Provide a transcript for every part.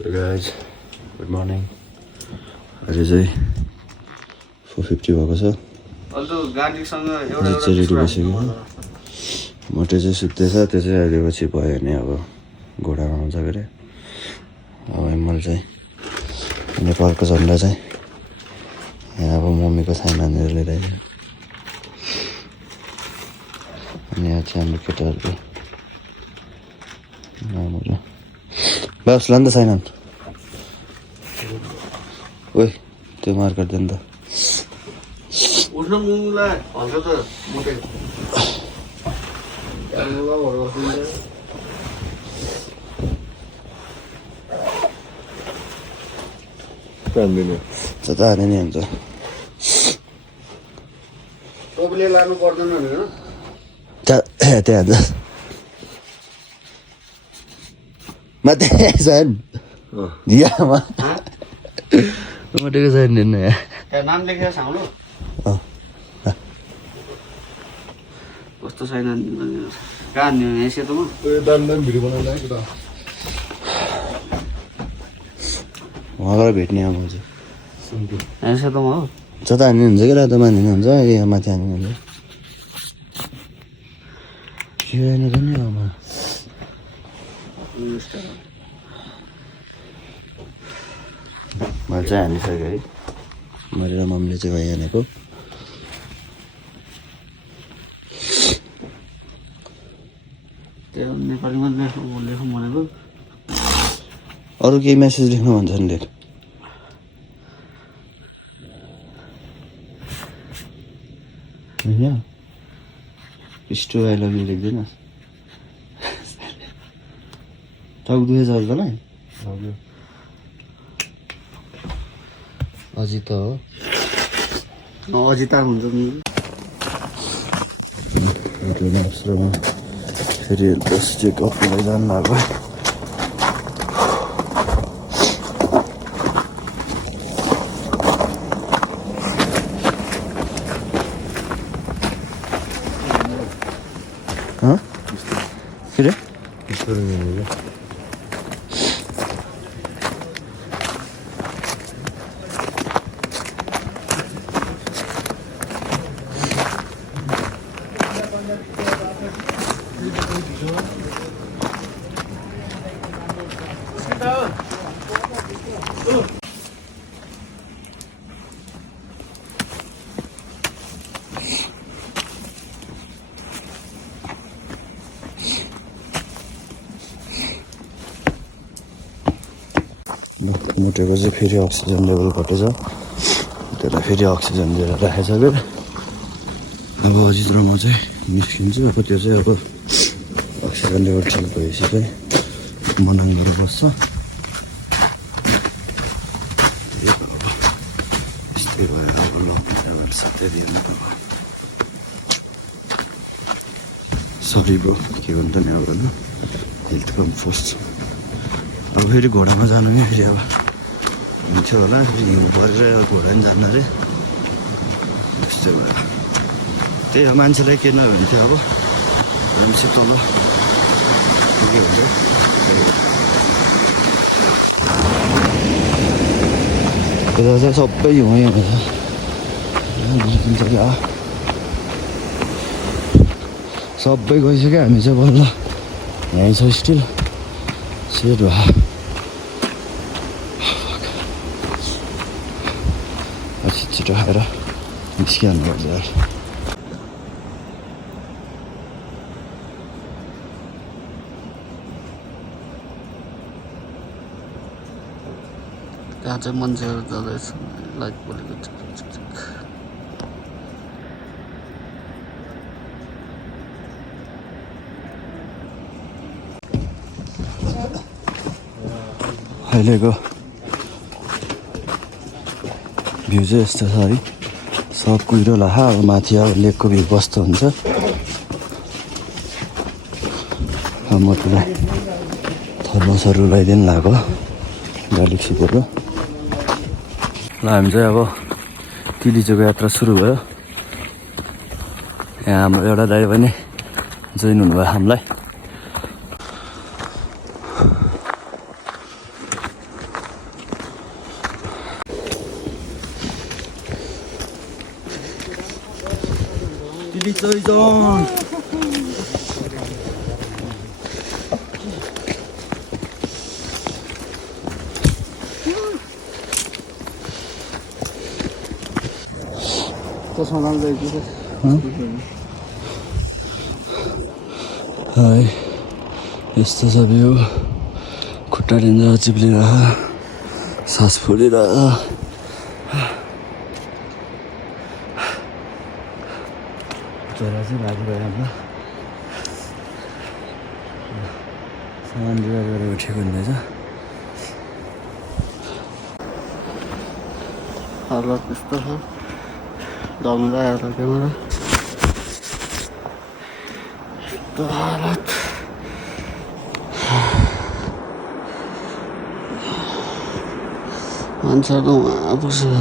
So guys, good morning. अहिले चाहिँ 4:50 भएको छ. चाहिँ रेडी भइसक्यो. मोटे चाहिँ सुत्दैछ. त्यो चाहिँ अहिले पछि भयो भने अब घोडामा आउँछ गरे. अब मैले चाहिँ नेपालको झन्डा चाहिँ यहाँ अब मम्मीको सामानहरू लिएर आइयो. अनि यहाँ चाहिँ हाम्रो केटाहरूको नामहरू. बस ल नि त साइनन. ओइ त्यो मार गरिदियो नि त. उठ्न मुला हल्का त मोटे कान्दिनु जता हाने नि हुन्छ. टोपीले लानु पर्दैन नि हैन. त्यहाँ हान्छ माथि छैन दियामा मोटेको छैन नि यहाँ नाम लेखेर छाउनु कस्तो छैन कहाँ नि यहाँ सेतोमा दाम भिडियो बनाउनु आएको त उहाँबाट भेट्ने अब चाहिँ यहाँ सेतोमा हो. जता हान्ने हुन्छ कि रातो मान्ने हुन्छ यहाँ माथि हान्ने हुन्छ के होइन त नि अब मैले चाहिँ हानिसकेँ है. मैले र मम्मीले चाहिँ भइहालेको. त्यो नेपालीमा लेखौँ भनेको अरू केही मेसेज लेख्नु भन्छ नि लेख. होइन स्टो आई लभ यु लेख्दैनस्. टाउको दुखेछ अरू तँलाई अजित हो अजिता हुन्छ नि. फेरि बस चेकअप जानु भएको. के रे मोटेको चाहिँ फेरि अक्सिजन लेभल घटेछ. त्यसलाई फेरि अक्सिजन दिएर राखेछ क्या. अब अजित र म चाहिँ निस्किन्छु. अब त्यो चाहिँ अब अक्सिजन लेभल ठिक भएपछि चाहिँ मनाङ गरेर बस्छ. यस्तै भएर अब लकडाउन साथै दिएन. सरी ब्रो के भन्नु त नि अब हेल्थ कम फर्स्ट. अब फेरि घोडामा जानु नि फेरि अब हुन्थ्यो होला. फेरि हिउँ परेर घोडा पनि जान्न अरे. त्यस्तै भएर त्यही हो मान्छेलाई के नहुन्थ्यो अब राम्रोसित तल के हुन्छ. यता चाहिँ सबै हिउँ हुन्छ. सबै गइसक्यो. हामी चाहिँ बल्ल यहीँ छ स्टिल. सेट भा छिटो खाएर निस्किहाल्नु पर्छ यार. त्यहाँ चाहिँ मान्छेहरू जाँदैछ लाइट बलेको छ. अहिलेको भ्यू चाहिँ यस्तो छ है. सब कुहिरो लाखा. अब माथि अब लेकको भ्यू कस्तो हुन्छ. मोटोलाई थर्मसहरू लगाइदिनु लगाएको गार्लिक सिपेर. ल हामी चाहिँ अब तिलीचोको यात्रा सुरु भयो. यहाँ हाम्रो एउटा दाइ पनि जोइन हुनुभयो हामीलाई. Saison. हाय यस्तो छ भ्यू खुट्टा लिँदा चिप्लिरह सास फुलिरह चरा चाहिँ भागी भएर सामान जोगाड गरेर उठेको हुँदैछ हालत यस्तो छ दम लागेर क्यामेरा यस्तो हालत मान्छेहरू वहाँ बसेर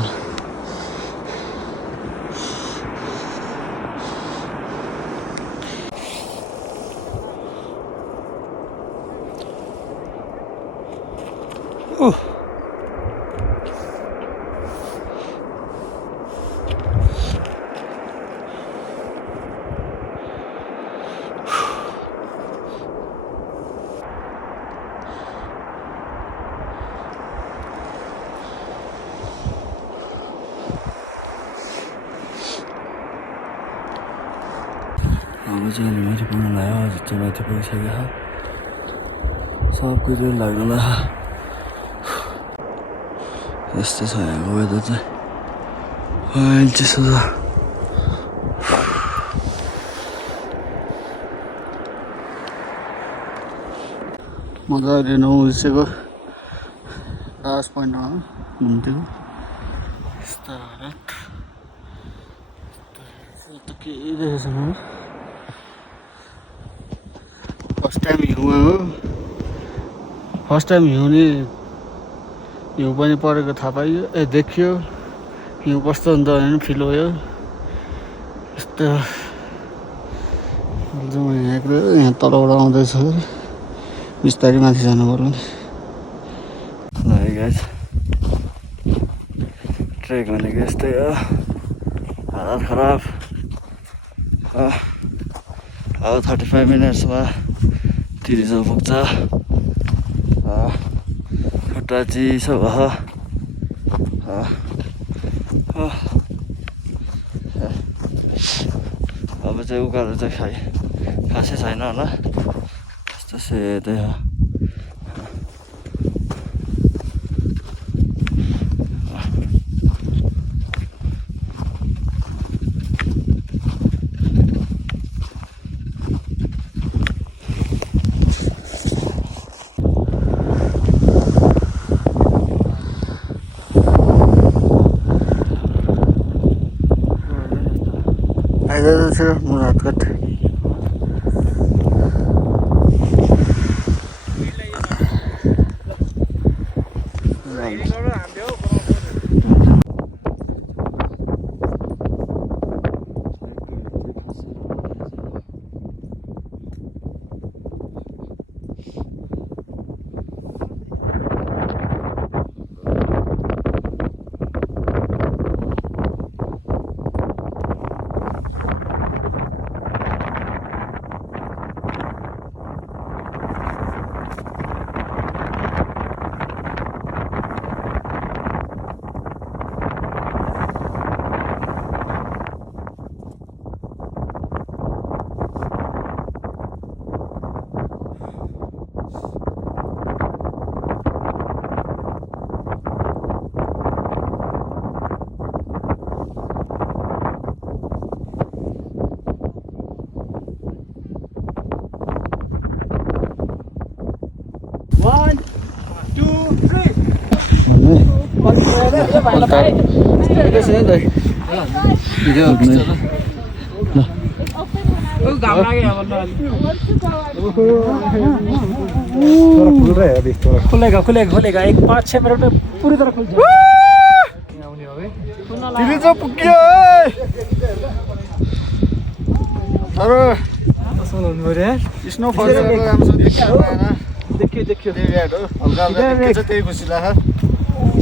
अब चाहिँ अहिले माथि पुग्नु लाग्यो अझ चाहिँ माथि पुगिसकेको छ सबको चाहिँ लाग्नु लाग्यो यस्तो छ यहाँको वेदर चाहिँ अहिले त्यस्तो छ मजा अहिले 9 बजिसक्यो लास्ट पोइन्टमा घुम्थ्यो यस्तो हालत त के देखेछ म फर्स्ट टाइम हिउँमा हो फर्स्ट टाइम हिउँले हिउँ पनि परेको थाहा पाइयो देखियो हिउँ कस्तो हुन्छ भने पनि फिल भयो यस्तो यहाँ तलबाट आउँदैछ बिस्तारै माथि जानु पर्यो नि गाइस ट्रेक भनेको यस्तै हो हालत खराब अब 35 मिनट्समा तिरिसो पुग्छ खुट्टा चिसो भयो अब चाहिँ उकालो चाहिँ खासै छैन होला यस्तो सेतै हो मुरादगढ खुलेगा खुलेगा खुलेगा एक 5-6 मिनट में पूरी तरह खुल जाएगा तिरिसो पुग्यो अरे स्नोफल देखियो देखियो त्यही खुसी लाग्छ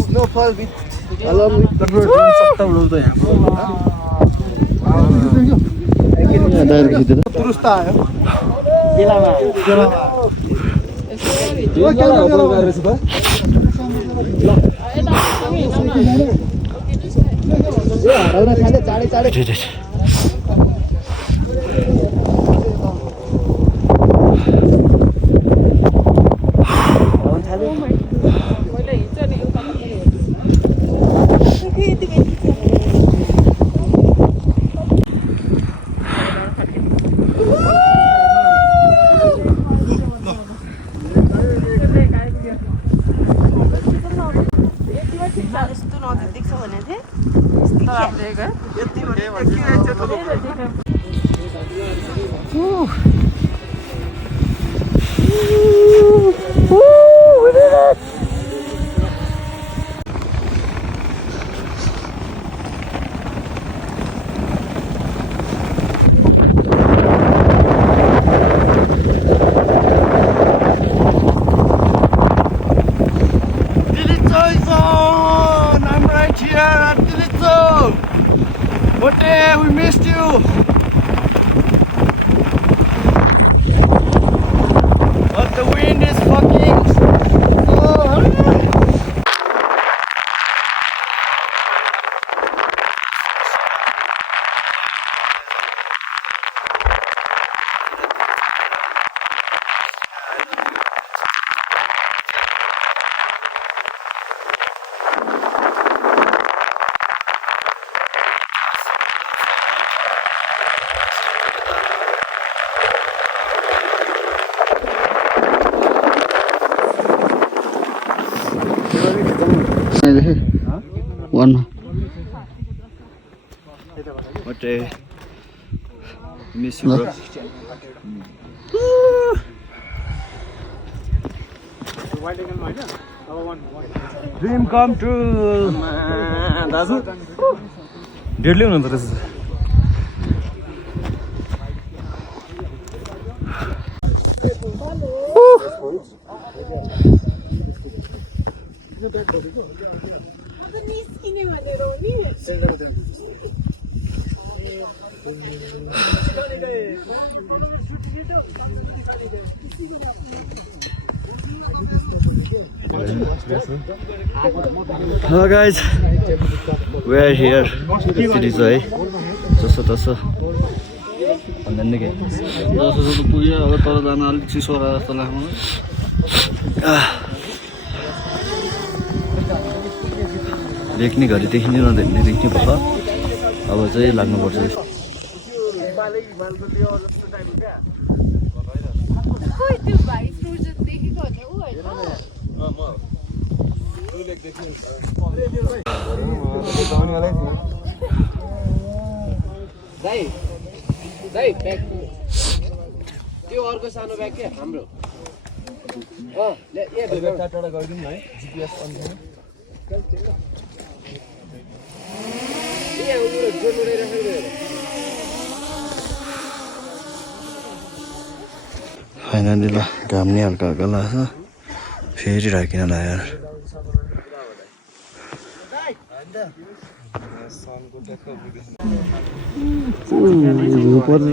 snowfall with along with the road सक्ता उडाउँदै टायर खिचेर दुरुस्त आयो We missed you. But the wind is fucking. One. What a miss you, bro. Dream come true. Dazu. Deadly हुनुहुन्छ रहेछ. Hello guys, we are here. City है जसो तसो भन्दैन के जसो पुग्यो अब तल जान अलिक चिसो जस्तो लाग्छ देख्ने घरि देखिने नदेख्ने देख्ने भयो अब चाहिँ लाग्नुपर्छ त्यो अर्को सानो ब्याग के हाम्रो टाटा गरिदिउँ न है जिपिएस अन फाइनली ल घाम नि हल्का हल्का लाग्छ फेरि राखिन लाग्यो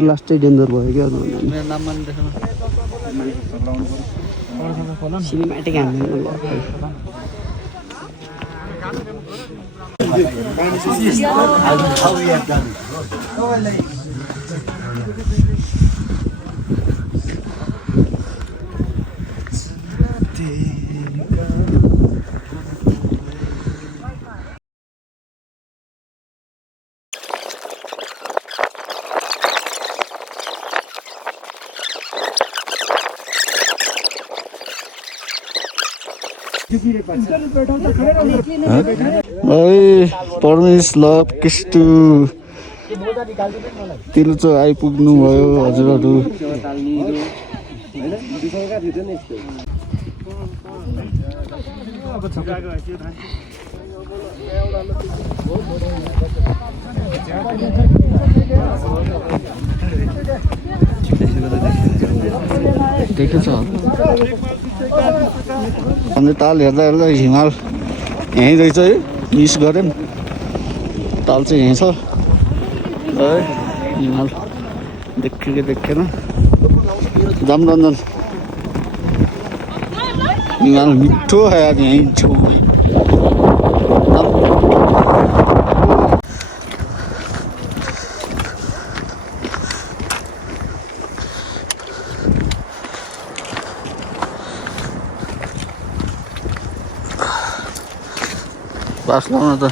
लास्टै डेन्जर भयो क्या सिनेमेटिक परमेश लभ केष्टु तिलचो आइपुग्नु भयो हजुरहरू देखेछ अनि ताल हेर्दा हेर्दा हिमाल यहीँ रहेछ है मिस गरेँ ताल चाहिँ यहीँ छ है हिमाल देखियो कि देखेन जाम रञ्जन यहाँ मिठो है आज यहीँ छेउमा बास लाउन त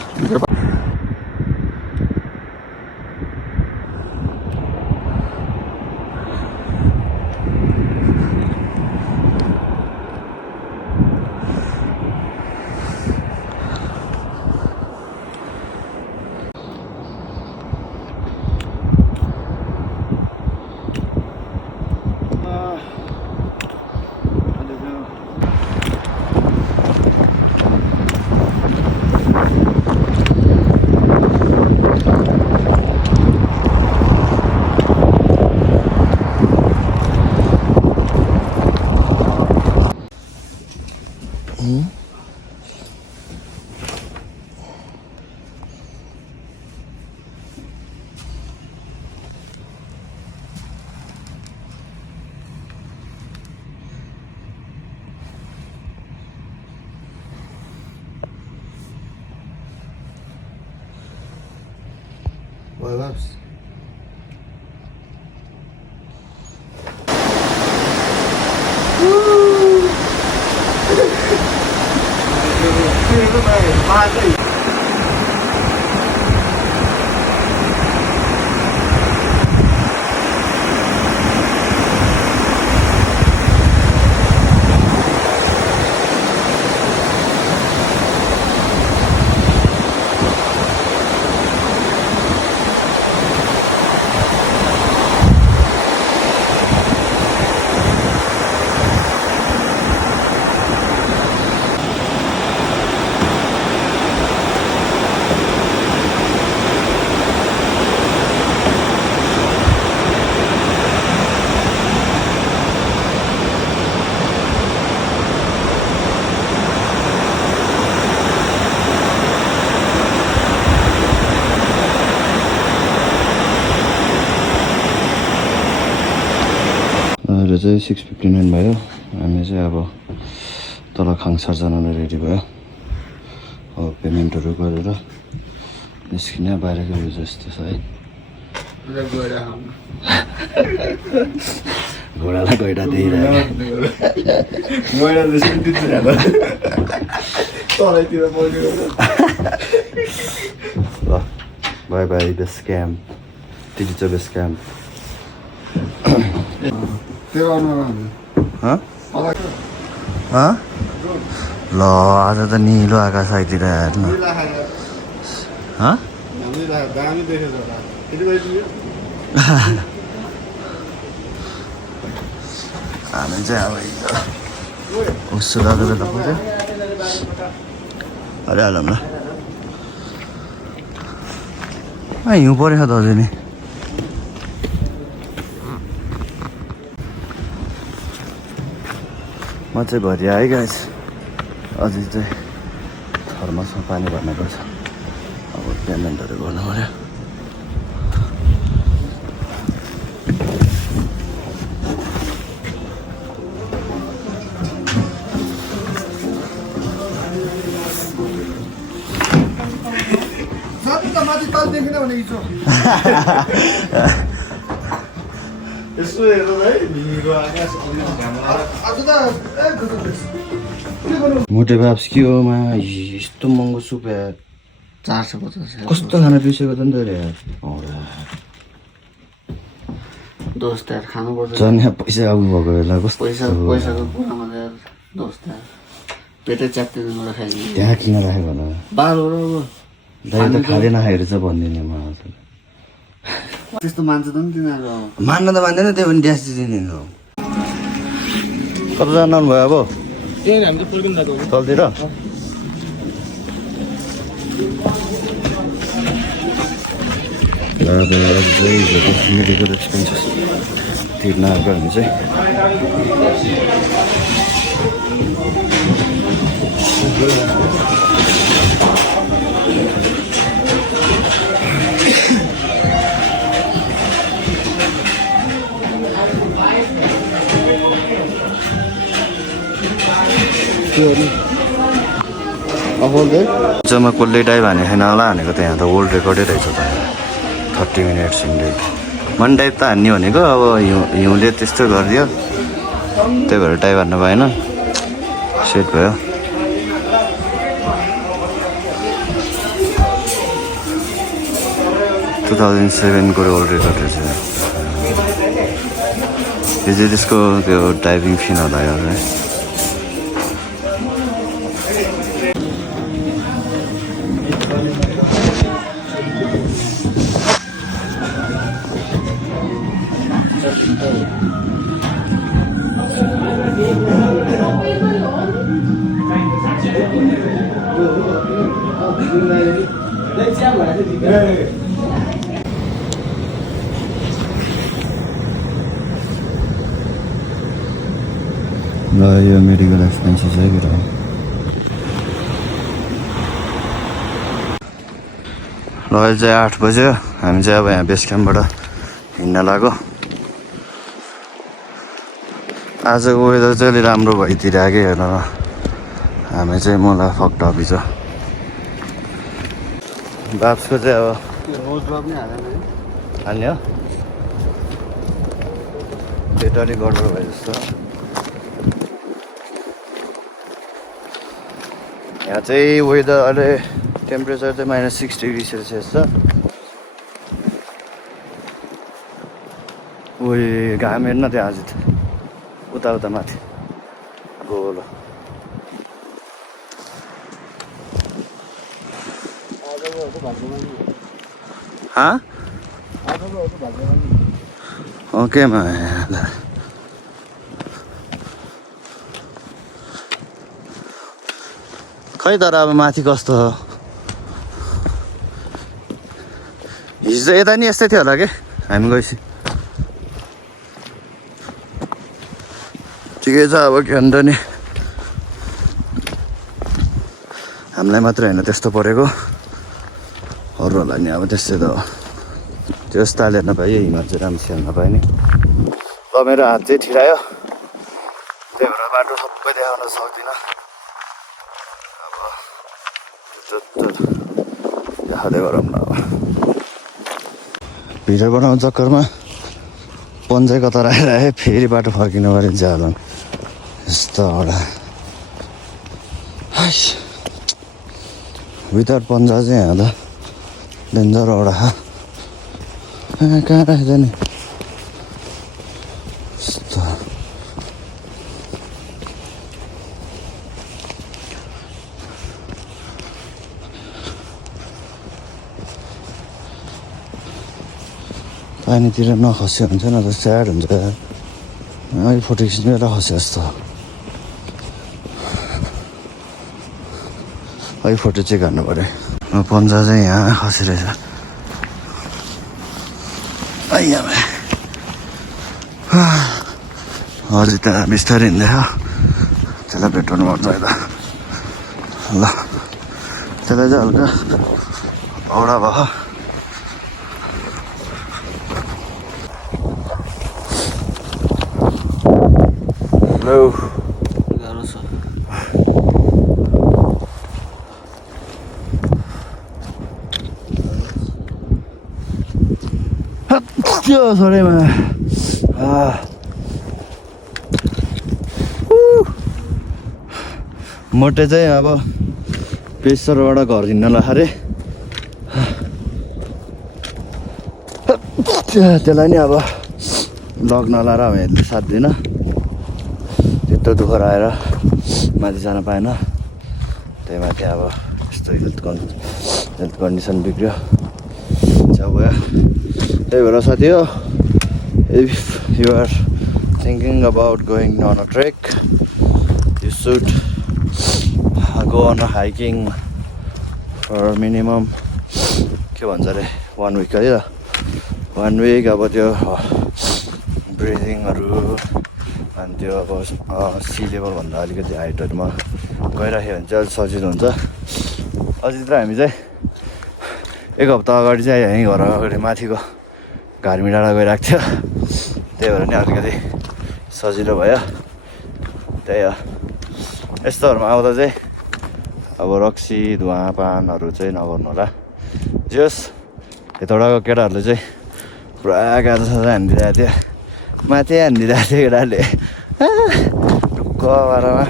Babs. अहिले चाहिँ 6:59 भयो हामी चाहिँ अब तल खाङसार जान रेडी भयो अब पेमेन्टहरू गरेर निस्किने बाहिर गयो जस्तो छ है घोडालाई गैडा ल बाई बाई बेस क्याम्प टिचा बेस क्याम्प ल आज त निलो आकाश आइतिर हेर्नु हामी चाहिँ अब उसो गएको त पऱ्यो अरे हालौँ ल हिउँ परेछ त अझै नि म चाहिँ भरि आएँ गाइस अझै चाहिँ थर्मसमा पानी भर्नुपर्छ अब पेमेन्टहरू गर्नु पऱ्यो यसो हेर्नु है निलो आकाश मोटे बाप्स के हो मा यस्तो महँगो सुप यार 450 कस्तो खाना बिर्सेको त नि त यार दोस्त यार खानुपर्छ झन् यहाँ पैसा आउनु भएको बेला कस्तो पैसाको कुरामा त यार दोस्त यार पेटै च्यात्तिँदैन एउटा खाइदिनु त्यहाँ किन राखेको होला बाल हो र दाइ त खाँदै नखाएर चाहिँ भनिदिने मलाई त्यस्तो मान्छ त नि तिनीहरू मान्न त मान्दैन त्यो पनि ड्यास दिने हो कतिजना भयो अब तलतिर मेडिकल एक्सपेन्सेस तिर्न आएको हामी चाहिँ जम्मा कसले डाइभ हाने छैन होला भनेको त यहाँ त वर्ल्ड रेकर्डै रहेछ त 30 मिनट्स हिँड्दै मन डाइभ त हान्ने भनेको अब हिउँले त्यस्तो गरिदियो त्यही भएर डाइभ हान्न पाएन सेट भयो 2007 को वर्ल्ड रेकर्ड रहेछ यो चाहिँ त्यसको त्यो डाइभिङ फी नलाग्यो है ल यो मेडिकल एक्सपेन्सेस है कुरा ल अहिले चाहिँ 8 बज्यो हामी चाहिँ अब यहाँ बेस क्याम्पबाट हिँड्न लाग्यो आजको वेदर चाहिँ अलि राम्रो भइदिरहेको हेर हामी चाहिँ मलाई फक्ट अफिस छ बाप्सको चाहिँ अब रोज ड्रप नै हाल्ने हो बेटरी गडबड भयो जस्तो यहाँ चाहिँ वेदर अहिले टेम्परेचर चाहिँ -6 डिग्री सेल्सियस छ उही घाम हेर्न त्यहाँ आज उता उता माथि गोलो ओके मा खै तर अब माथि कस्तो हो हिजो यता नि यस्तै थियो होला के हामी गएपछि ठिकै छ अब के अन्त नि हामीलाई मात्रै होइन त्यस्तो परेको अरूहरूलाई नि अब त्यस्तै त हो त्यो ताल हेर्न पाइयो हिमाल चाहिँ राम्रो हेर्न पायो नि ल मेरो हात चाहिँ ठिरायो त्यही भएर बाटो सबै देखाउन सक्दिनँ देखाउँदै गरौँ न अब भिडियो बनाउने चक्करमा पन्जै कता राखेर फेरि बाटो फर्किनु पऱ्यो जालन यस्तो एउटा विदाउट पन्जा चाहिँ यहाँ त डेन्जर एउटा कहाँ राखेछ नि यस्तो पानीतिर नखस्यो हुन्छ न त स्याड हुन्छ अहिले फोटो खिच्नु बेला खस्यो जस्तो अहिले फोटो चेक गर्नु पऱ्यो पन्जा चाहिँ यहाँ खसिरहेछ अझै त बिस्तारै हिँड्दैछ त्यसलाई भेटाउनु पर्छ है त ल त्यसलाई चाहिँ हल्का औडा भयो गाह्रो छ त्यो छोडेमा मोटे चाहिँ अब पेसरबाट घर हिँड्न अरे त्यसलाई नि अब लग्न लाएर अब हेर्नु साध्दैन त्यत्रो दुःख आएर माथि जान पाएन त्यही माथि अब यस्तो हेल्थ कन्डिसन बिग्रियो भयो त्यही भएर साथी हो if you are thinking about going on a trek you should go on a hiking for minimum के भन्छ अरे 1 विक है 1 विक अब त्यो ब्रिदिङहरू अनि त्यो अब सी लेभलभन्दा अलिकति हाइटहरूमा गइराख्यो भने चाहिँ अलिक सजिलो हुन्छ अझै त हामी चाहिँ 1 हप्ता अगाडि चाहिँ यहीँ घर अगाडि माथिको घार्मी डाँडा गइरहेको थियो त्यही भएर नि अलिकति सजिलो भयो त्यही हो यस्तोहरूमा आउँदा चाहिँ अब रक्सी धुवापानहरू चाहिँ नगर्नु होला। जे होस् यताउटाको केटाहरूले चाहिँ पुरा गाजा साजा हानिदिरहेको थियो, माथि हानिदिरहेको थियो केटाहरूले ढुक्क बाह्रमा।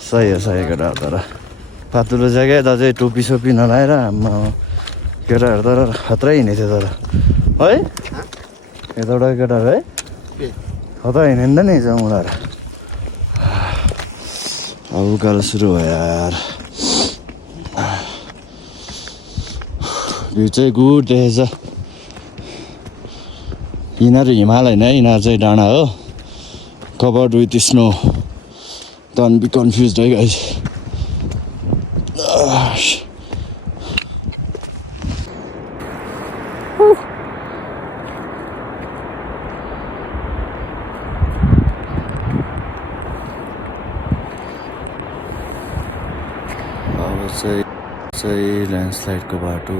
सही हो केटाहरू, तर पातुलो जग्गा दाजु टोपी सोपी नलाएर आम्मा केटाहरू तर खत्रै हिँडेको थियो तर है यताउटाको केटाहरू है खतरा हिँड्दा नि हिजो उनीहरू। अब उकालो सुरु भयो यार, भ्यू चाहिँ गुड देखेछ। यिनीहरू हिमाल होइन है, यिनीहरू चाहिँ डाँडा हो, covered with snow. Don't be confuse है गाइस। अब चाहिँ ल्यान्डस्लाइडको बाटो।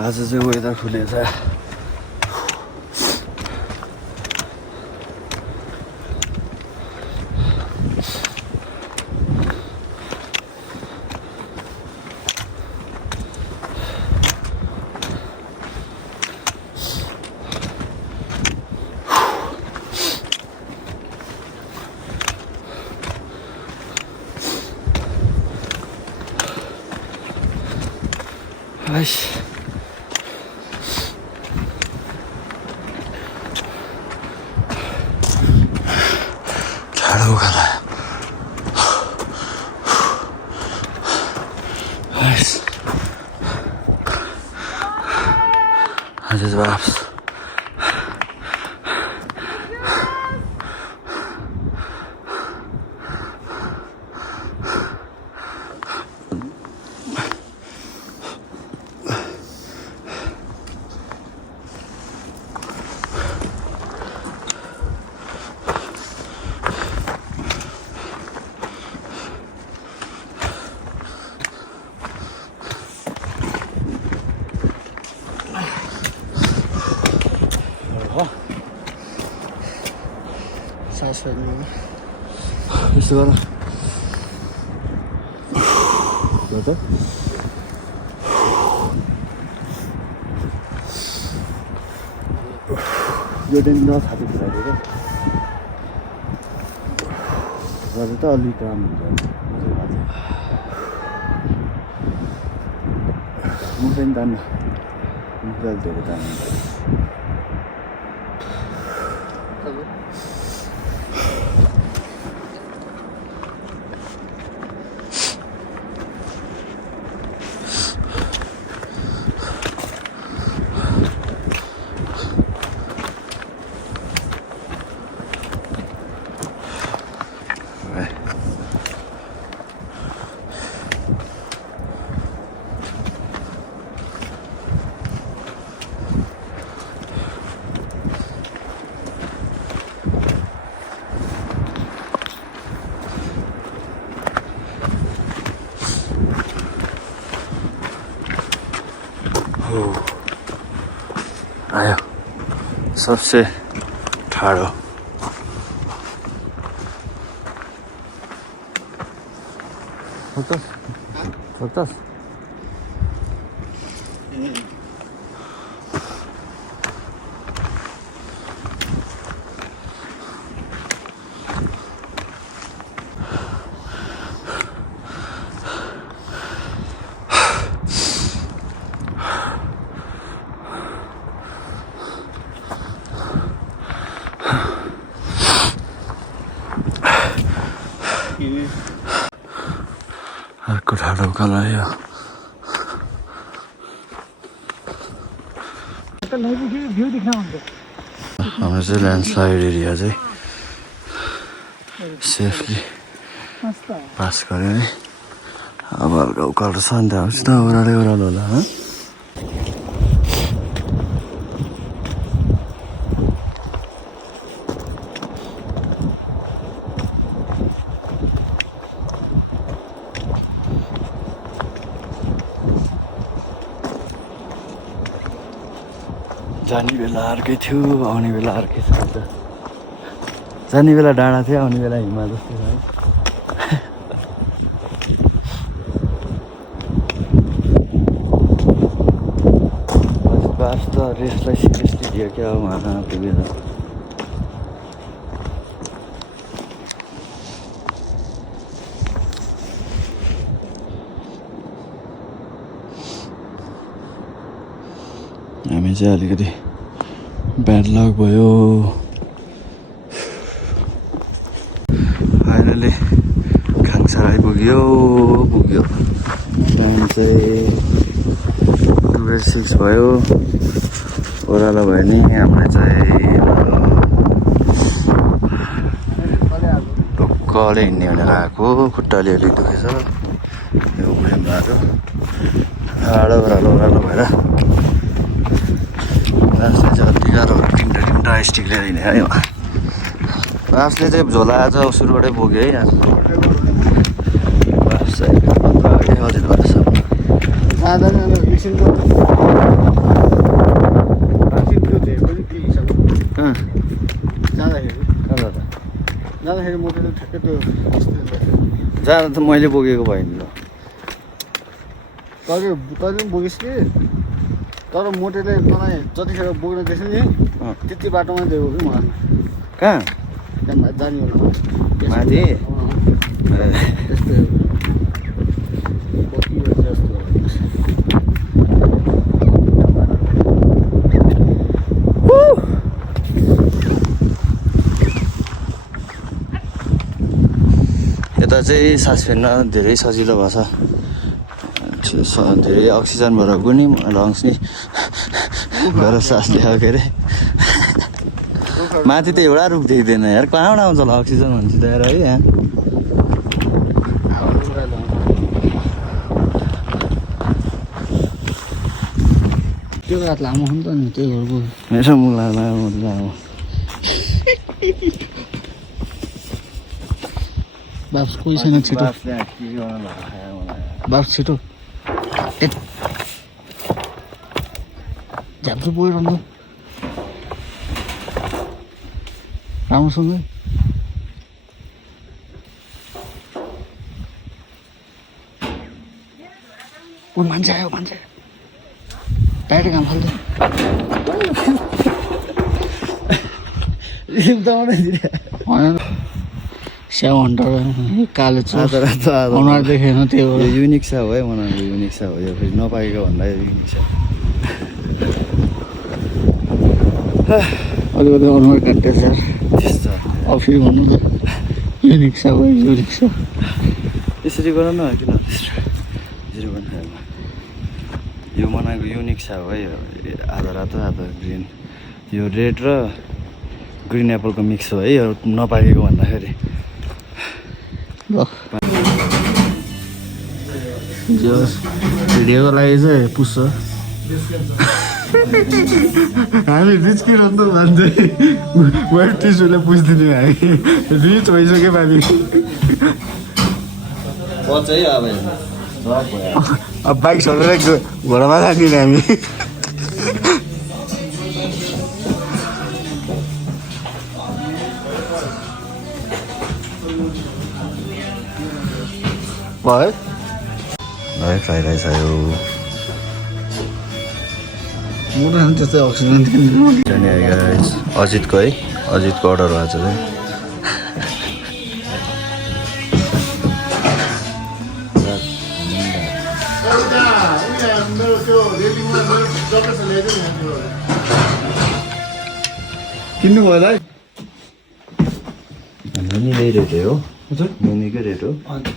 आज चाहिँ वेदर खुलेछ। झाडो उखाला आज वापस सास फेर्नु यस्तो गर यो दिन नछाती खुलाइदियो क्या त अलिक राम्रो हुन्छ। मुख पनि तान्नु, मुख धेरै तान्नु। आयो सबसे ठाडो छोड्छस् उकालो यो भ्यू देख्न हुन्छ हाम्रो चाहिँ ल्यान्डस्लाइड एरिया चाहिँ सेफली पास गऱ्यो है अब हल्का उकालो छ नि त अब सिधै ओह्रालो ओह्रालो होला हँ जाने बेला अर्कै थियो आउने बेला अर्कै छ त जाने बेला डाँडा थियो आउने बेला हिमाल जस्तो छ बास त रेसलाई सिरियसली दियो क्या हो उहाँ पुगेर हामी चाहिँ अलिकति ब्याड लक भयो फाइनली खाङसार आइपुग्यो टाइम चाहिँ 2:06 भयो ओह्रालो भयो नि हामीलाई चाहिँ ढुक्कले हिँड्ने भनेर आएको खुट्टाले अलिक दुखेछ यो उब्रिम बाटो ओह्रालो भएर बासले चाहिँ अति गाह्रो तिनवटा स्टिक लिएर हिँड्यो है बासले चाहिँ झोला आज सुरुबाटै बोक्यो है यहाँ बास चाहिँ हजुर बास जाँदाखेरि मोटरले ठ्याक्कै त्यो जाँदा त मैले बोकेको भयो नि तैँले पनि बोकिस् कि तर मोटेले तँलाई जतिखेर बोक्न दिएछ नि त्यति बाटोमा दिएको कि मलाई कहाँ त्यहाँ जाने होला माथि त्यस्तै बोकियो जस्तो यता चाहिँ सास फेर्न धेरै सजिलो भएको छ धेरै अक्सिजन भएर पनि लङ्स नि गएर सास ल्यायो के अरे माथि त एउटा रुख देख्दैन यार कहाँबाट आउँछ होला अक्सिजन भन्छ त यार है यहाँ त्यो रात लामो हो नि त नि त्यही घरको मेरो मुला लामो बाप्स कोही छैन छिटो बाप्स छिटो झ्याप्चो पुगिरहनु राम्रोसँग ऊ मान्छे आयो मान्छे डाइरेक्ट काम फाल्छ स्याउ हन्टर कालो अनुहार देखेन त्यो युनिक छ हो है उनीहरूको युनिक छ हो यो फेरि नपाकेको भन्दा युनिक छ अलिकति अनुहार काट्यो सर त्यस्तो अफिस भन्नु त युनिक छ हो युनिक छ त्यसरी गर न किन यो मनाएको युनिक छ हो है आधा रातो आधा ग्रिन यो रेड र ग्रिन एप्पलको मिक्स हो है यो नपाकेको भन्दाखेरि भिडियोको लागि चाहिँ पुस्छ हामी रिचकिरहनु भन्छ वेब टिस्युले पुछिदिने हामी रिच भइसक्यो हामी अब बाइक छोडेर घोडामा जाने हामी भयो है फ्राइड राइस आयो मोटर त्यस्तै अक्सिजन जाने गाइस अजितको है अजितको अर्डर भएको छ है किन्नु भयो है मुनिकै रेट हो मुनिकै रेट हो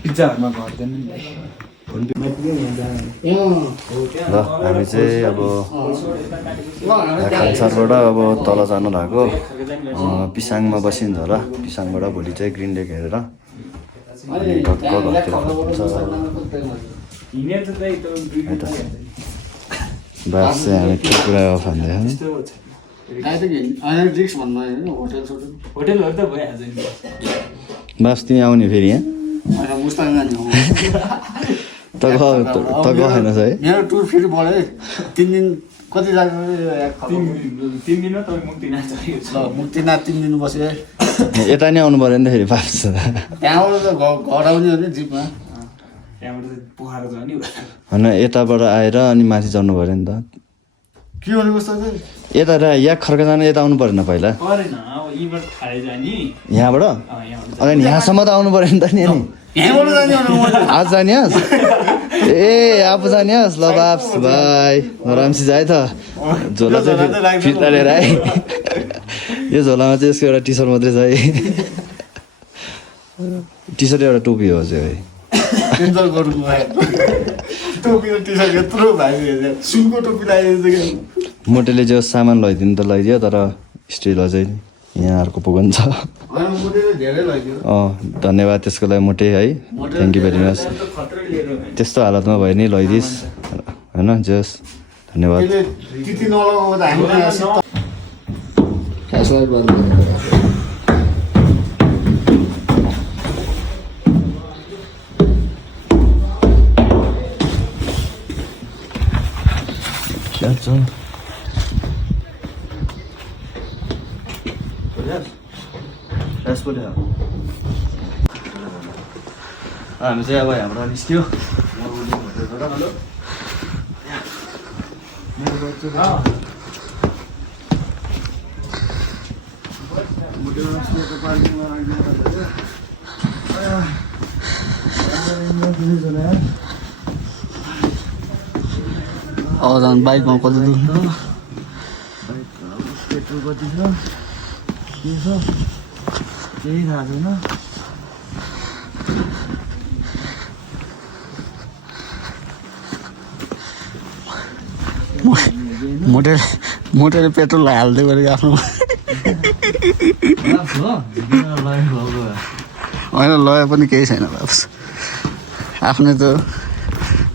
पिज्जाहरूमा घट्दैन नि ल हामी चाहिँ अब खालसारबाट अब तल जानु भएको पिसाङमा बसिन्छ होला पिसाङबाट भोलि चाहिँ ग्रिन लेक हेरेर अनि टक्क घरतिर फर्किन्छ बास चाहिँ हामी के कुरा भन्दैछ होटेलहरू त भइहाल्छ नि बास तिमी आउने फेरि यहाँ त गएन है मेरो टुर फेरि बढ्यो 3 दिन कति लाग्यो 3 दिनमा तपाईँ मुक्तिनाथ चाहियो मुक्तिनाथ 3 दिन बस्यो यता नै आउनु पऱ्यो नि त फेरि पास त्यहाँबाट त घर आउने हो नि जिपमा त्यहाँबाट पोखरा जाने होइन यताबाट आएर अनि माथि चढ्नु पऱ्यो नि त के भनेको जस्तो चाहिँ यता या खर्का जानु यता आउनु परेन पहिला परेन अब यहीँबाट खाएर जाने यहाँबाट यहाँबाट अनि यहाँसम्म त आउनु पऱ्यो नि त नि अनि यहाँबाट जाने भनेको आज जाने हस् ए आफू जाने हस् ल बाप्स बाई राम्सी जाए त झोला चाहिँ फिर्ता लिएर आए यो झोलामा चाहिँ यसको एउटा टी सर्ट मात्रै छ है टी सर्ट एउटा टोपी हो चाहिँ है टेन्सन गर्नु टोपी र टी सर्ट यत्रो भाइ सुनको टोपी लगाइदिन्छ मोटेले जो सामान लैदिनु त लैदियो तर स्टिल अझै यहाँ अर्को पुगन छ धेरै लैदियो धन्यवाद त्यसको लागि मोटे है थ्याङ्क यू भेरी मच त्यस्तो हालतमा भयो नि लैदिस् होइन जस धन्यवाद त्यति नलगाउँदा हामी चाहिँ अब यहाँबाट निस्क्यो बाइकमा कति पेट्रोल कति छ के छ केही थाहा छैन मोटेले पेट्रोल हाल्दै गरेको आफ्नो होइन लगे पनि केही छैन वापस आफ्नो त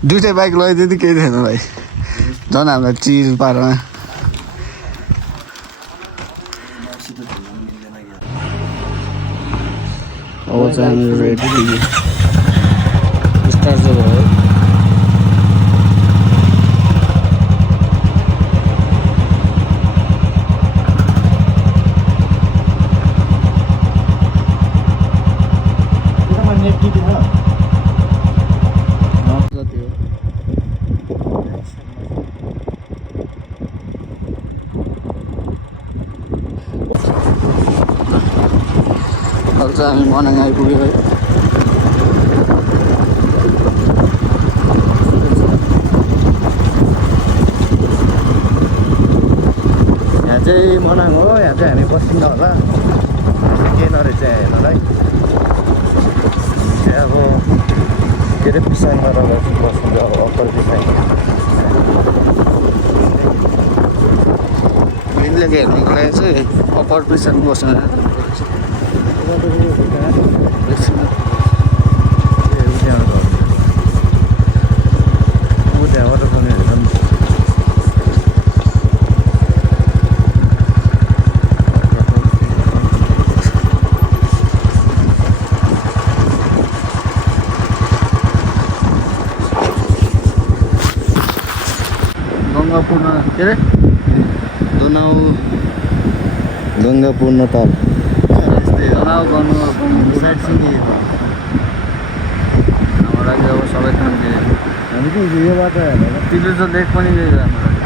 दुइटै बाइक लगाइदियो केही थिएन भाइ झन् हामीलाई चिज पारमा अब चाहिँ हामी रेडी स्टार्ट चाहिँ भयो हामी मनाङ आइपुग्यो है यहाँ चाहिँ मनाङ हो यहाँ चाहिँ हामी बस्छौँ होला के नरहेछ हेर्नलाई चाहिँ अब के अरे पिसाङमा बस्नु अब अप्पर पिसाङ ग्रिनलेक हेर्नुको लागि चाहिँ अप्पर पिसाङ बस्नु गङ्गापूर्ण के अरे गङ्गापूर्ण तल तनाउ गर्नु साइड सिङ हाम्रो लागि अब सबै काम हामी चाहिँ यो बाटो हेरेर तिलो लेक पनि गयो हाम्रो लागि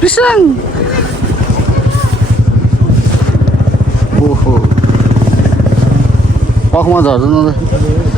पिसाङ ओहो पखमा झर्दैन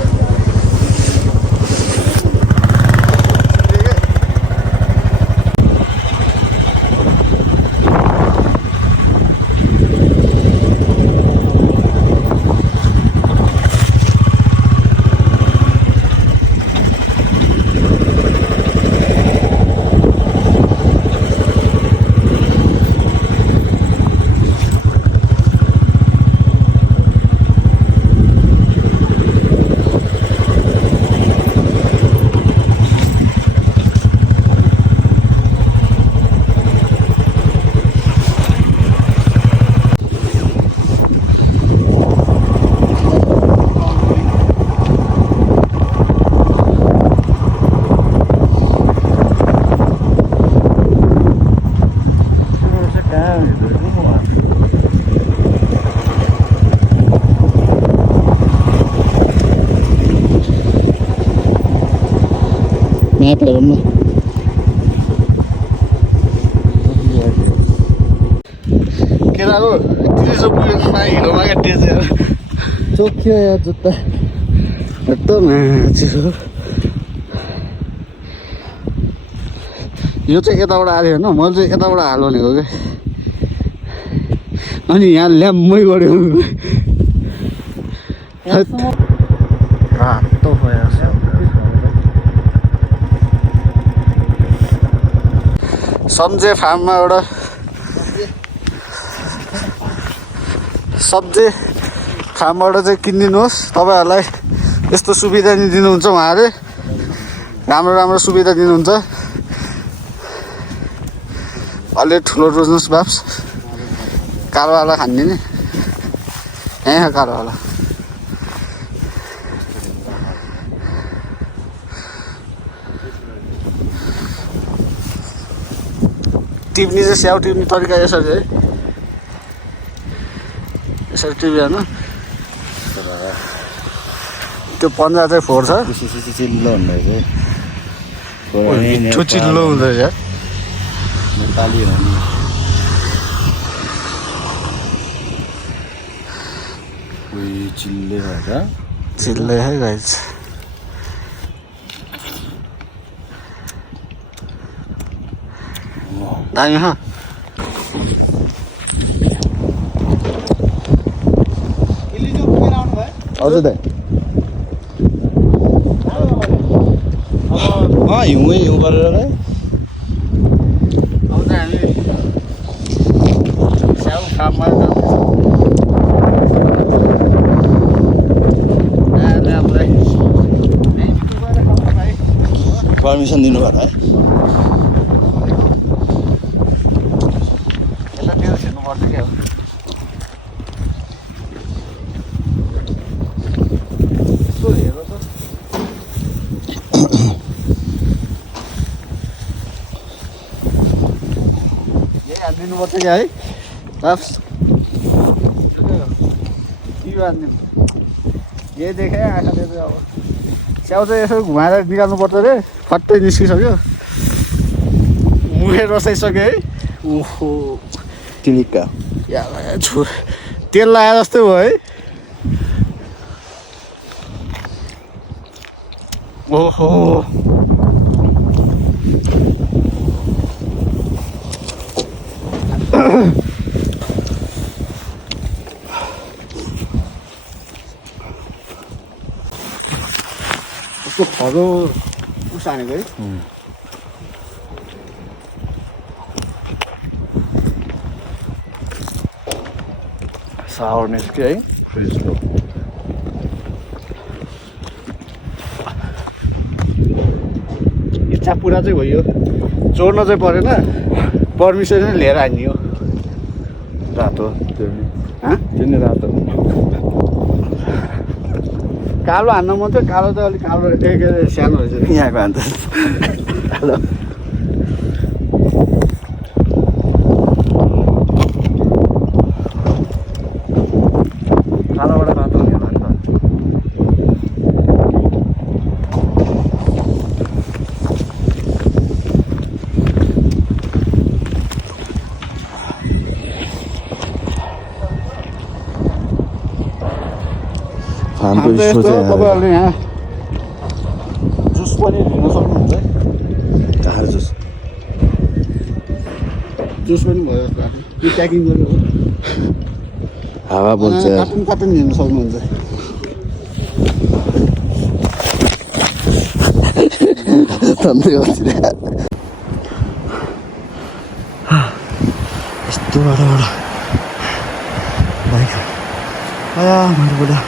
म्याप हेरौँ न केटाको तिरिसो पुगेकोमा हिलोमा टेचेर चोक्यो या जुत्ता एकदम माथि हो यो चाहिँ यताबाट आयो होइन मैले चाहिँ यताबाट हाल्नु भनेको क्या अनि यहाँ ल्याम्मै गऱ्यो रातो सब्जे फार्ममा एउटा सब्जी फार्मबाट चाहिँ किनिदिनुहोस् तपाईँहरूलाई यस्तो सुविधा नि दिनुहुन्छ उहाँहरूले राम्रो राम्रो सुविधा दिनुहुन्छ अलि ठुलो रोज्नुहोस् बाप्स कारोवाला खाने नि यहाँ कारोवाला टिप्ने चाहिँ स्याउ टिप्ने तरिका यसरी है यसरी टिप्यो होइन त्यो पन्जा चाहिँ फोर्छ चिल्लो हुँदो मिठो चिल्लो हुँदो रहेछ नेपाली हो नि कोही चिल्ले भएर चिल्ले है गाइस दामी हाँ हजुर दाइ हिउँ गरेर अब चाहिँ हामी स्याउ फार्ममा पर्मिसन दिनु भयो है यसलाई तेल छिर्नुपर्छ क्या हो यसो हेर त यही हालिदिनुपर्छ क्या है लाप्स के हालिदिनु यही देखाएँ आँखाले चाहिँ अब स्याउ चाहिँ यसो घुमाएर निकाल्नुपर्छ अरे फट्टै निस्किसक्यो मुखे रसाइसक्यो है ओहो टिलिक्का या तेल लगाए जस्तै भयो है ओहो उसको खरो उसानेको है सावर मिल्क है फ्रिजको इच्छा पुरा चाहिँ भयो चोर्न चाहिँ परेन पर्मिसन नै लिएर हान्यो रातो त्यो नि रातो कालो हान्न मन थियो कालो त अलिक कालो के सानो रहेछ यहाँको हान्छ कालो कालोबाट रातो हुने होला नि त काम त यस्तो हो तपाईँहरूले यहाँ जुस पनि लिन सक्नुहुन्छ है कहाँ जुस जुस पनि भयो जस्तो लाग्छ त्यो प्याकिङ गरेर हावा बोल्छ कार्टुन कार्टुन लिन सक्नुहुन्छ यस्तो बाटोबाट बाइक आया मेरो बुढा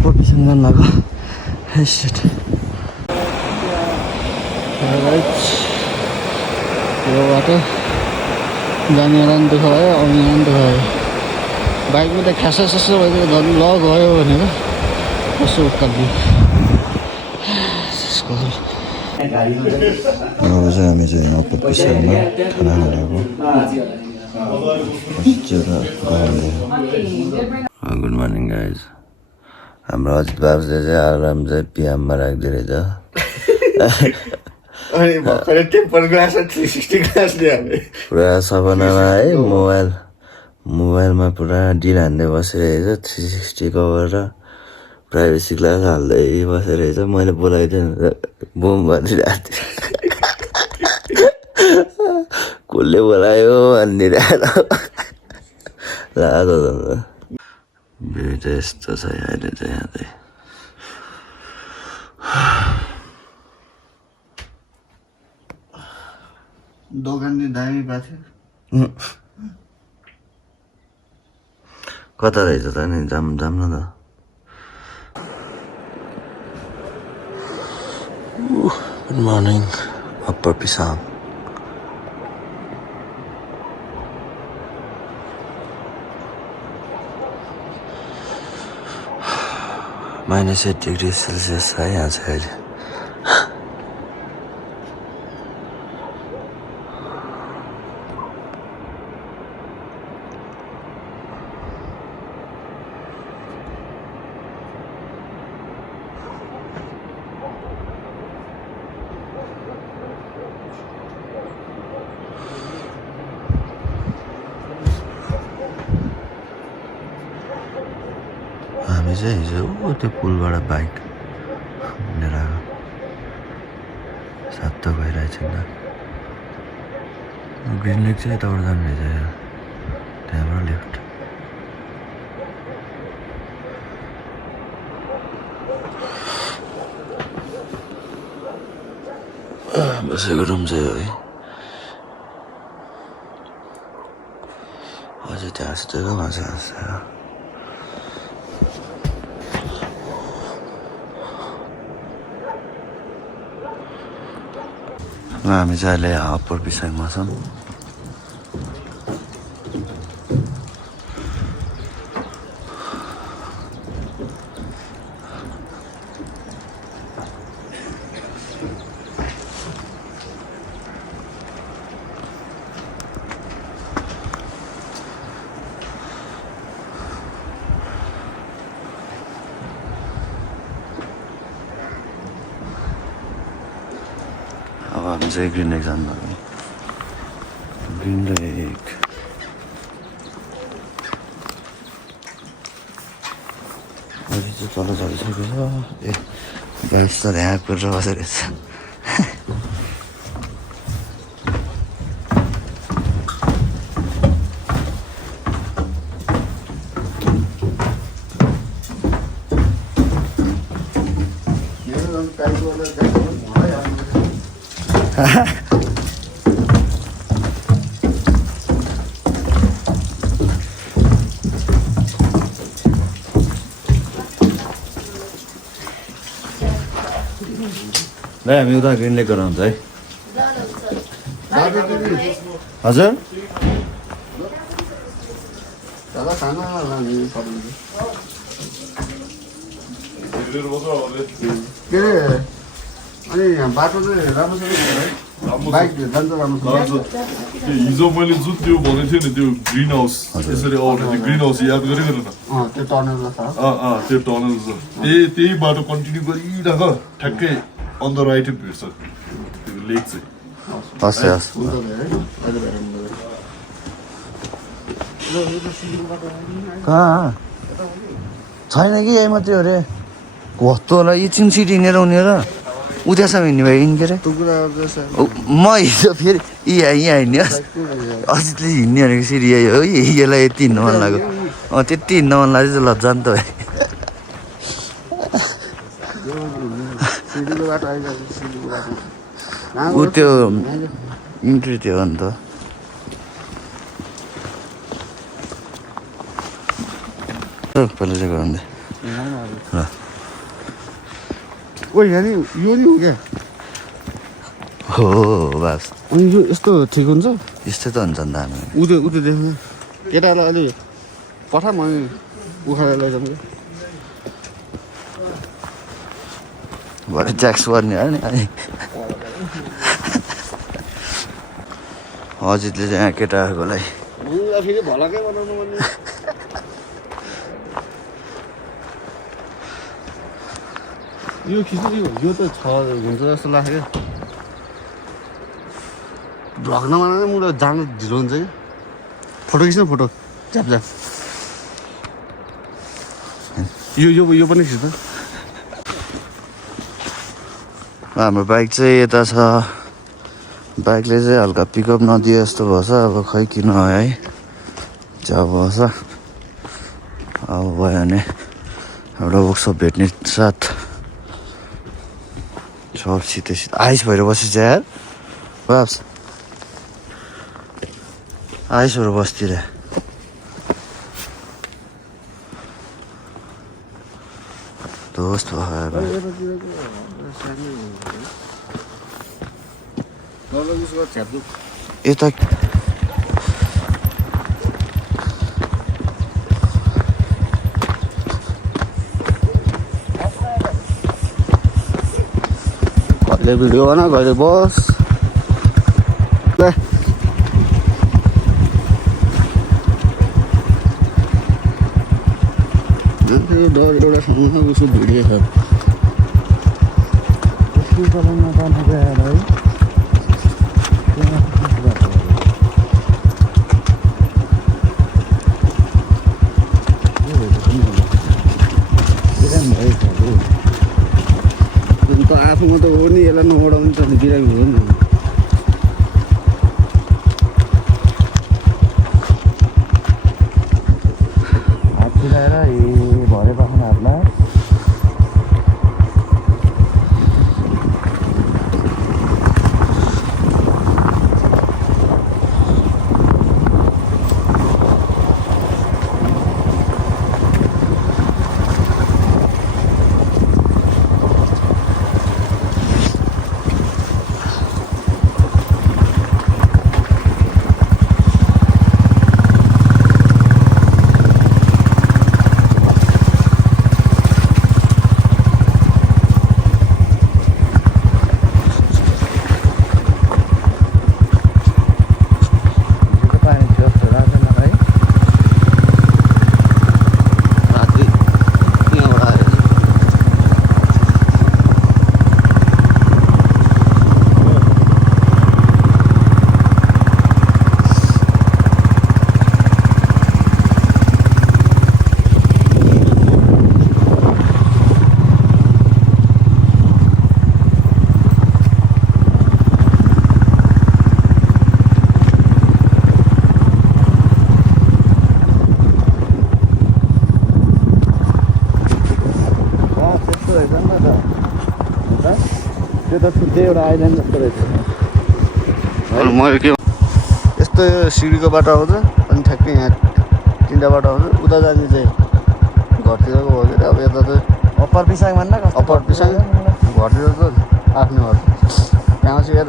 पिछन जानु भएको यो बाटो जानेलाई पनि दुःख भयो आउनेलाई पनि दुःख भयो बाइकमा त खासा सासो भइदियो झन् ल गयो भनेर कस्तो उत्तर दियो अब चाहिँ हामी चाहिँ यहाँ पिछाडिमा खाना खानेको गुड मर्निङ गाइज हाम्रो अजित बाबुले चाहिँ आराम चाहिँ पिएममा राखिदिएर अनि भर्खरै टेम्पर ग्लास 360 ग्लास ल्याउने पुरा सपनामा है मोबाइलमा पुरा डिल हान्दै बसिरहेछ 360 कभर र प्राइभेसी ग्लास हाल्दै बसिरहेछ मैले बोलाइदिएँ बोम भनिरहेको थिएँ कसले बोलायो भनिदिरहेको भ्यू चाहिँ यस्तो छ अहिले चाहिँ यहाँ चाहिँ दोकान चाहिँ दामी भएको थियो कता रहेछ त नि जाम न त good morning Upper Pisang -8 degree Celsius छ यहाँ चाहिँ अहिले हामी चाहिँ हिजो त्यो पुलबाट बाइक लिएर आएको सात त गइरहेछ नि त ग्रिन लेक चाहिँ यताबाट जानु रहेछ त्यहाँबाट लेफ्ट बसेको रुम चाहिँ हो है अझै त्यहाँ जस्तो मान्छे हाँस्छ हामी चाहिँ अहिले अप्पर पिसाङमा छौँ अब हामी चाहिँ ग्रिन लेक जानु भएको ग्रिन लेक अहिले चाहिँ तल झरिसकेको छ ए बाइस त यहाँ कुरेर बसेको रहेछ ल हामी उता ग्रिन लेक गर्न हुन्छ है हजुर दादा खाना लाने के अरे अनि बाटो चाहिँ राम्रोसँग छ है बाइक जान्छ राम्रोसँग हिजो मैले जुन त्यो भनेको थिएँ नि त्यो ग्रिन हाउस यसरी आउने त्यो ग्रिन हाउस याद गरेको न त्यो टनलमा छ त्यो टनल छ त्यही बाटो कन्टिन्यू गरिरहेको ठ्याक्कै अन द राइट भेट्छ त्यो लेक चाहिँ हस् हस् हुन्छ है अहिले कहाँ छैन कि यही मात्रै हो अरे कस्तो होला एकछिन सिटी हिँडेर उनीहरू उतासम्म हिँड्ने भयो हिँड्ने के अरे म हिजो फेरि यहाँ हिँड्ने अजितले हिँड्ने भनेको सिटी यही हो यसलाई यति हिँड्नु मन लाग्यो त्यति हिँड्न मन लाग्यो चाहिँ लज्जा नि त भाइ ऊ त्यो इन्ट्री त्यो हो नि त पहिला चाहिँ गराउँदै ल ओ यहाँ नि यो नि हो क्या हो बास अनि यो यस्तो ठिक हुन्छ यस्तै त हुन्छ नि त हामी उँधो देख्नु केटालाई अलि पठा म उखाएर लैजाउँ क्या भरे ट्याक्स गर्ने हो नि अनि अजितले चाहिँ यहाँ केटाहरूकोलाई फेरि भलाकै बनाउनु पर्ने यो खिच्नु यो त छ हुन्छ जस्तो लाग्छ क्या भ्लग नबनाएर म जानु ढिलो हुन्छ कि फोटो खिच्नु फोटो झ्याप झ्याप यो पनि खिच्नु हाम्रो बाइक चाहिँ यता छ बाइकले चाहिँ हल्का पिकअप नदिए जस्तो भएछ अब खै किन हो है चाहिँ भएछ अब भयो भने एउटा वर्कसप भेट्ने साथ सब सिधै आइस भएर बसेछ यार बाप्स आइसहरू बस्तिर दोस्त भयो यता कहिले भिडियो बना कहिले बस ल डर एउटा ठाउँमा उसको भिडियो छ आफूमा त हो नि यसलाई नउडाउने त बिरामी हो नि हात फिराएर भरे पाख्नेहरूलाई त्यो त छुट्टै एउटा आइल्यान्ड जस्तो रहेछ मैले के यस्तो यो सिडीको बाटो आउँछ अनि ठ्याक्कै यहाँ तिनवटा बाटो आउँछ उता जाने चाहिँ घरतिरको हो कि अब यता चाहिँ अप्पर पिसाङ भन्न अप्पर पिसाङ घरतिर त आफ्नो घर त्यहाँ चाहिँ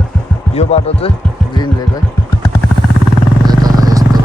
यो बाटो चाहिँ ग्रिन लेक है यता यस्तो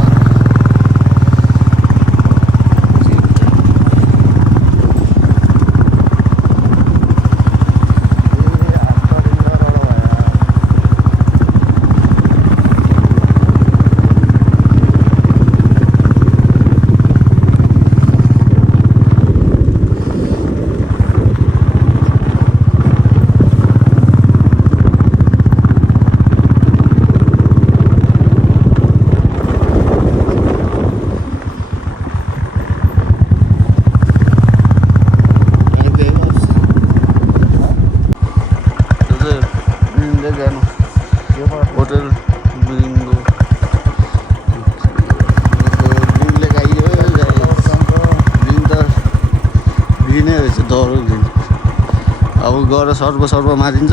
गएर सर्व मारिन्छ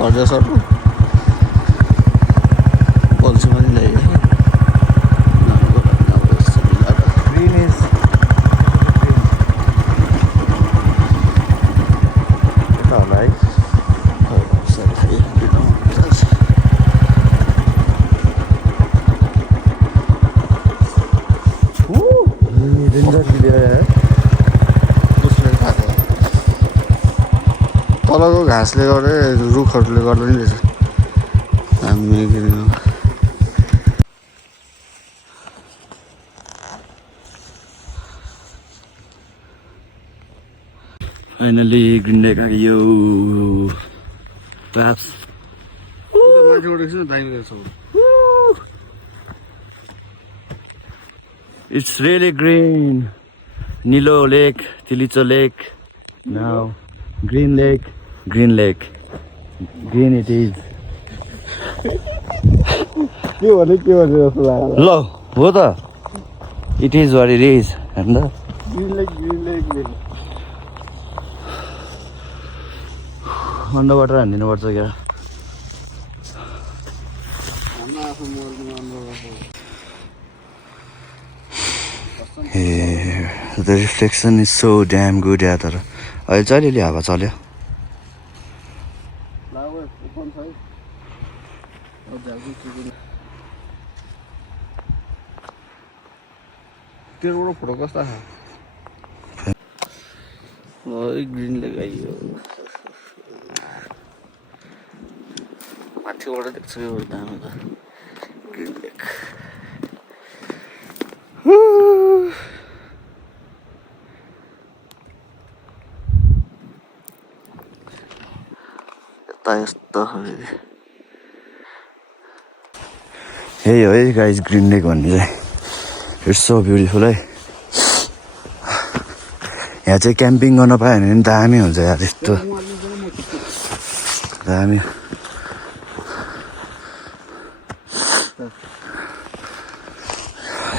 हर्जा सर्व पल्सो पनि ल्याइराखेँ ग्रिन इज यता होला है डेन्जर भिडियो यार तलको घाँसले गर्दा रुखहरूले गर्दा नि रहेछ हामी फाइनली ग्रिन लेक आइयो क्लास माथिबाट एकछिन दामी रहेछ It's really green. Nilo Lake, Tilicho Lake. Now, Green Lake, Green Lake. Green it is. के भने जस्तो लाग्यो Lo, हो त It is what it is. हेर्नु त अन्डरबाट हानिदिनुपर्छ क्या The reflection is so damn good या तर अहिले चाहिँ अलिअलि हावा चल्यो तेरोबाट फोटो कस्तो आयो ग्रिन लेक आइयो माथिबाट देख्छ यो दामी त ग्रिन लेक यता यस्तो यही हो है गाइज ग्रिन लेक भन्ने चाहिँ इट्स सो ब्युटिफुल है यहाँ चाहिँ क्याम्पिङ गर्न पायो भने पनि दामी हुन्छ यार यस्तो दामी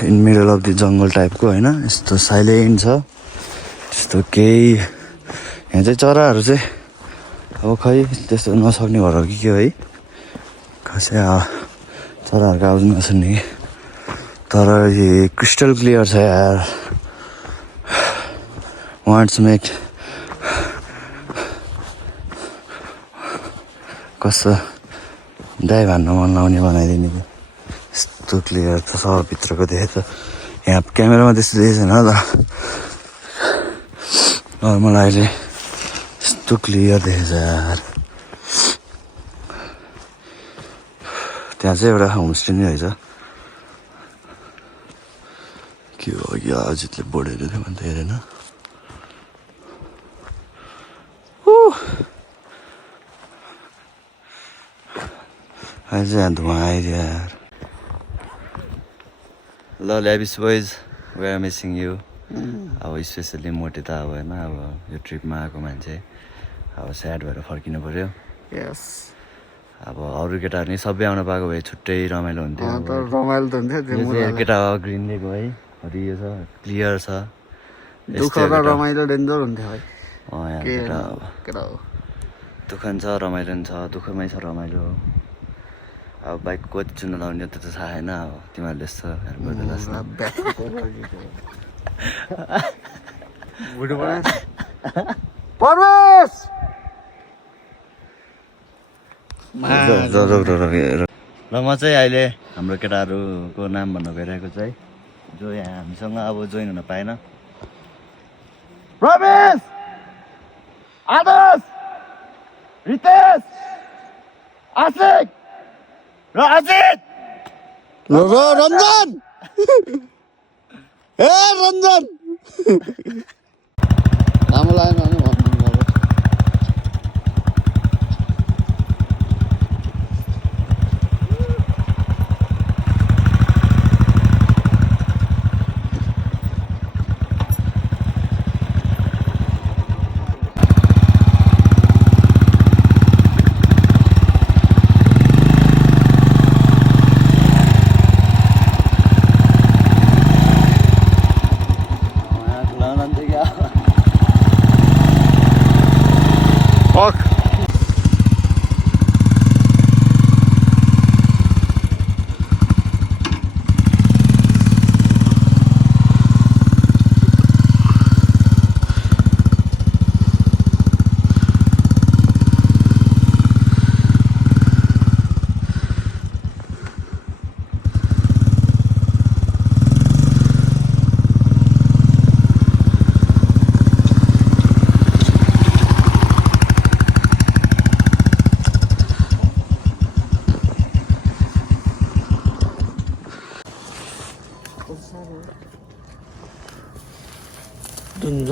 in middle of the jungle टाइपको होइन यस्तो साइलेन्ट छ त्यस्तो केही यहाँ चाहिँ चराहरू चाहिँ अब खै त्यस्तो नसक्ने भएर कि के हो है खासै चराहरूको आवाज नसुन्ने कि तर यो क्रिस्टल क्लियर छ यार वान्ट्स मेक कस्तो डाइभ हान्न मन लाउने बनाइदिने यस्तो क्लियर छ सब भित्रको देखेछ यहाँ क्यामेरामा त्यस्तो देखेको छैन त नर्मल अहिले यस्तो क्लियर देखेछ यार त्यहाँ चाहिँ एउटा होमस्टे नै रहेछ के हो या अजितले बोडेर थियो भने त हेरेन अहिले चाहिँ यहाँ धुवा आइदियो यार ल ल्याबिस boys we are missing you अब स्पेसल्ली मोटे त अब होइन अब यो ट्रिपमा आएको मान्छे अब स्याड भएर फर्किनु पऱ्यो यस अब अरू केटाहरू नि सबै आउन पाएको भए छुट्टै रमाइलो हुन्थ्यो तर रमाइलो त हुन्थ्यो यो चाहिँ केटा हो ग्रिन लेक हो है हरियो छ क्लियर छ दुःख र रमाइलो डेन्जर हुन्थ्यो है यहाँ केटा अब केटा हो दुःख पनि छ रमाइलो पनि छ दुःखमै छ रमाइलो अब बाइक कति चुन्न लाउने त्यो त थाहा छैन अब तिमीहरूले यस्तो र म चाहिँ अहिले हाम्रो केटाहरूको नाम भन्न गइरहेको छु है जो यहाँ हामीसँग अब जोइन हुन पाएन रमेश आदर्श रितेश आशिक र अजित रञ्जन ए रञ्जन राम्रो लागेन भने भन्नु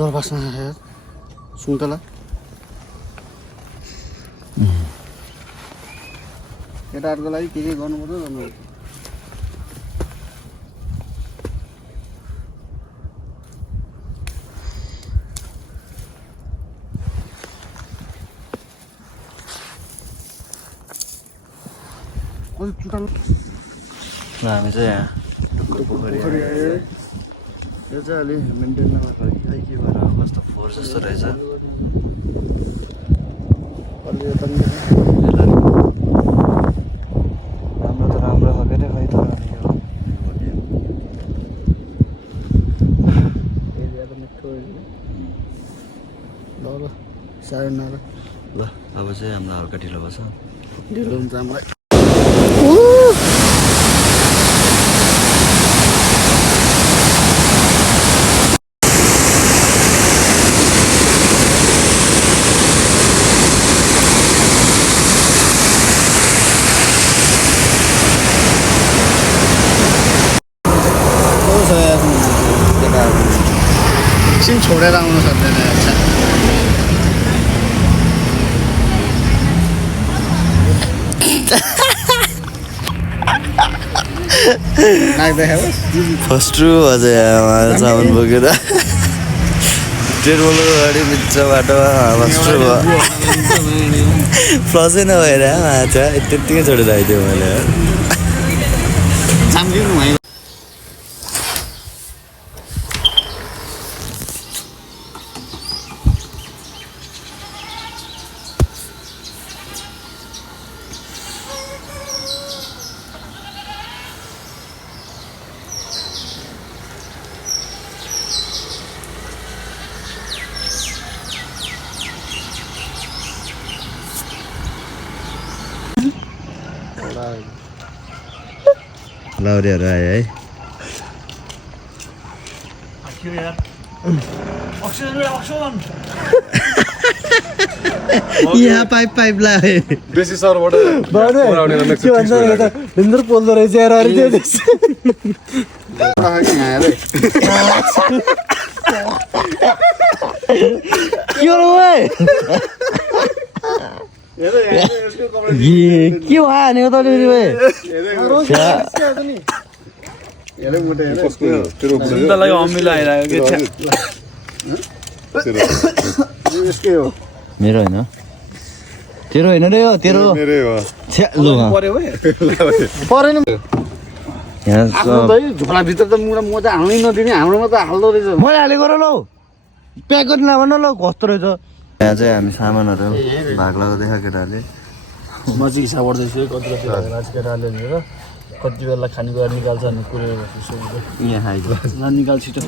ज्वरो बास्न आयो सुन्तला केटाहरूको लागि के गर्नुपर्छ गर्नु हामी चाहिँ यहाँ पोखरी आयो यो चाहिँ अलि मेन्टेन नभएको खै के भएर कस्तो फोहोर जस्तो रहेछ राम्रो त राम्रो खाएको रे खै त एरिया त मिठो ल साह्रै नर ल अब चाहिँ हाम्रो हल्का ढिलो भएछ ढिलो हुन्छ हामीलाई एकछिन छोडेर आउनु सक्दैन फर्स्ट रु अझै सामान बोकेर ट्रेन गाडी बिच बाटोमा फर्स्ट रु भयो फ्लसै नभएर माछा त्यत्तिकै छोडेर आइदियो मैले लाउरीहरू आयो है यहाँ पाइप पाइप लाग्यो बेसी सरबाट के भन्छ भिन्द्र पोल्दो रहेछ यार के भयो हानेको त सुन्तलाको अमिलो आइरहेको यसकै हो मेरो होइन तेरो होइन रे हो तेरो परेन यहाँ झोलाभित्र त मुरा म त हाल्नै नदिने हाम्रोमा त हाल्दो रहेछ मैले हालेको र लौ प्याक गर्नु नभन ल कस्तो रहेछ यहाँ चाहिँ हामी सामानहरू भाग लगाएको देखा केटाहरूले म चाहिँ हिसाब गर्दैछु कति कति केटाहरूले लिएर कति बेला खानेकुरा निकाल्छ अनि कुरेर बस्छु यहाँ आइज निकाल छिटो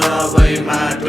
सबै